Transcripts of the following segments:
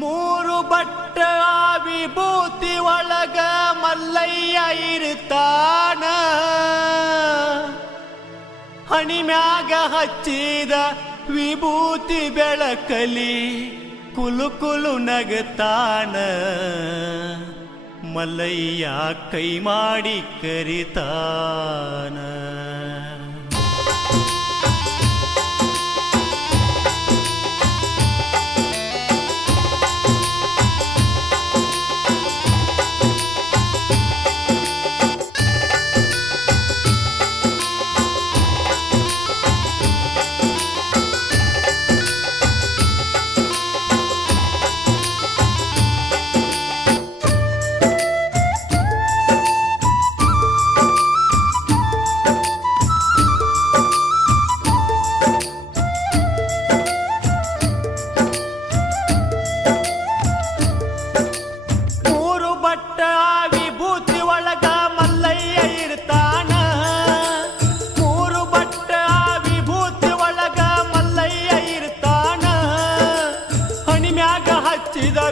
ಮೂರು ಬಟ್ಟ ವಿಭೂತಿ ಒಳಗ ಮಲ್ಲಯ್ಯ ಇರ್ತಾನ. ಹಣಿಮ್ಯಾಗ ಹಚ್ಚಿದ ವಿಭೂತಿ ಬೆಳಕಲಿ ಕುಲು ಕುಲು ನಗತಾನ. ಮಲ್ಲಯ್ಯ ಕೈ ಮಾಡಿ ಕರಿತಾನ.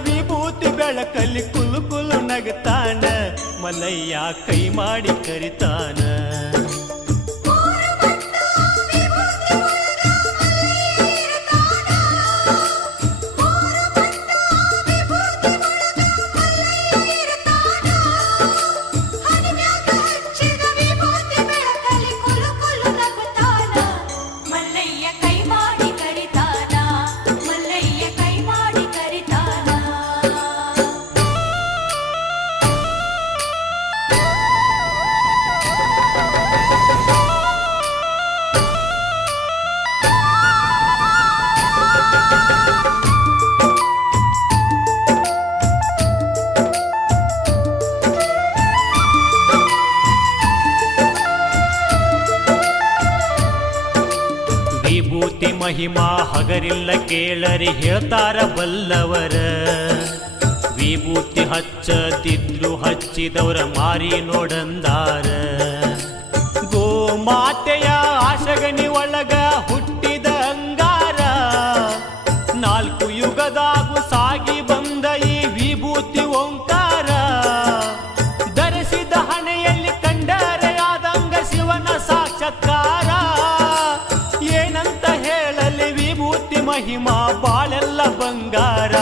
ವಿಭೂತಿ ಬೆಳಕಲ್ಲಿ ಕುಲು ಕುಲು ನಗತಾನ. ಮಲ್ಲಯ್ಯ ಕೈ ಮಾಡಿ ಕರಿತಾನ. ವಿಭೂತಿ ಮಹಿಮಾ ಹಗರಿಲ್ಲ ಕೇಳರಿ ಹೇಳ್ತಾರ ಬಲ್ಲವರ. ವಿಭೂತಿ ಹಚ್ಚದಿದ್ರು ಹಚ್ಚಿದವರ ಮಾರಿ ನೋಡಂದಾರ. ಗೋಮಾತೆಯ ಆಶಗನಿ ಒಳಗ ಹುಟ್ಟಿದ ಅಂಗಾರ. ನಾಲ್ಕು ಯುಗದಾಗು ಸಾಗಿ ಬಂದ ಈ ವಿಭೂತಿ ಓಂಕಾರ. ಧರಿಸಿದ ಹಣೆಯಲ್ಲಿ ಕಂಡರೆ ಆದಂಗ ಶಿವನ ಸಾಕ್ಷಾತ್ಕಾರ. ಏನಂತ ಹೇಳಲಿ ವಿಭೂತಿ ಮಹಿಮಾ ಬಾಳೆಲ್ಲ ಬಂಗಾರ.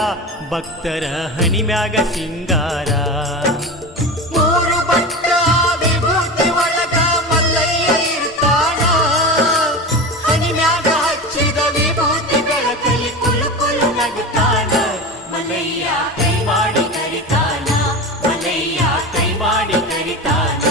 ಭಕ್ತರ ಹಣಿಮ್ಯಾಗ ಸಿಂಗಾರ. ಮೂರು ಬಟ್ಟ ವಿಭೂತಿ ಒಳಗ ಮಲ್ಲಯ್ಯ ಇರ್ತಾನ. ಹಣಿಮ್ಯಾಗ ಹಚ್ಚಿದ ವಿಭೂತಿ ಬೆಳಕಲಿ ಕುಲು ಕುಲು ನಗತಾನ. ಮಲ್ಲಯ್ಯ ಕೈ ಮಾಡಿ ಕರಿತಾನ. ಮಲ್ಲಯ್ಯ ಕೈ ಮಾಡಿ ಕರಿತಾನ.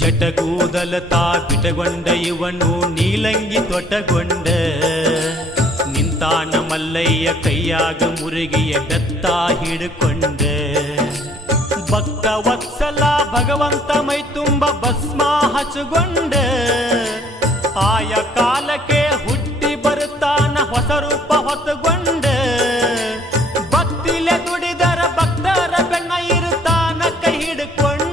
ಜಟಗೂದಲ ತಾಪಿಟಗೊಂಡ ಇವನು ನೀಲಂಗಿ ತೊಟಗೊಂಡ. ನಿಂತಾನ ಮಲ್ಲಯ್ಯ ಕೈಯಾಗ ಮುರುಗಿಯ ಬೆತ್ತ ಹಿಡ್ಕೊಂಡ. ಭಕ್ತ ವತ್ಸಲ ಭಗವಂತ ಮೈ ತುಂಬ ಭಸ್ಮ ಹಚ್ಚಗೊಂಡ. ಆಯ ಕಾಲಕ್ಕೆ ಹುಟ್ಟಿ ಬರುತ್ತಾನ ಹೊಸ ರೂಪ ಹೊತ್ತಗೊಂಡ. ಭಕ್ತಿಲೆ ದುಡಿದರ ಭಕ್ತರ ಬೆನ್ನ ಇರುತ್ತಾನ ಕೈ ಹಿಡ್ಕೊಂಡ.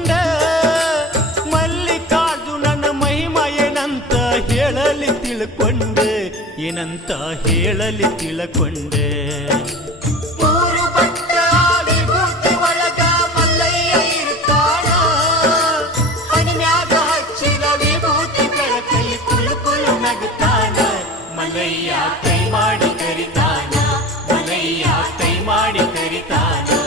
ಹೇಳಲಿ ತಿಳ್ಕೊಂಡೆ ಏನಂತ ಹೇಳಲಿ ತಿಳ್ಕೊಂಡೆ. ಮೂರು ಬಟ್ಟ ವಿಭೂತಿ ಒಳಗ ಮಲ್ಲಯ್ಯ ಇರ್ತಾನ. ಹಣಿಮ್ಯಾಗ ಹಚ್ಚಿದ ವಿಭೂತಿ ಬೆಳಕಲಿ ಕುಲು ಕುಲು ನಗತಾನ. ಮಲ್ಲಯ್ಯ ಕೈ ಮಾಡಿ ಕರಿತಾನ. ಮಲ್ಲಯ್ಯ ಕೈ ಮಾಡಿ ಕರಿತಾನ.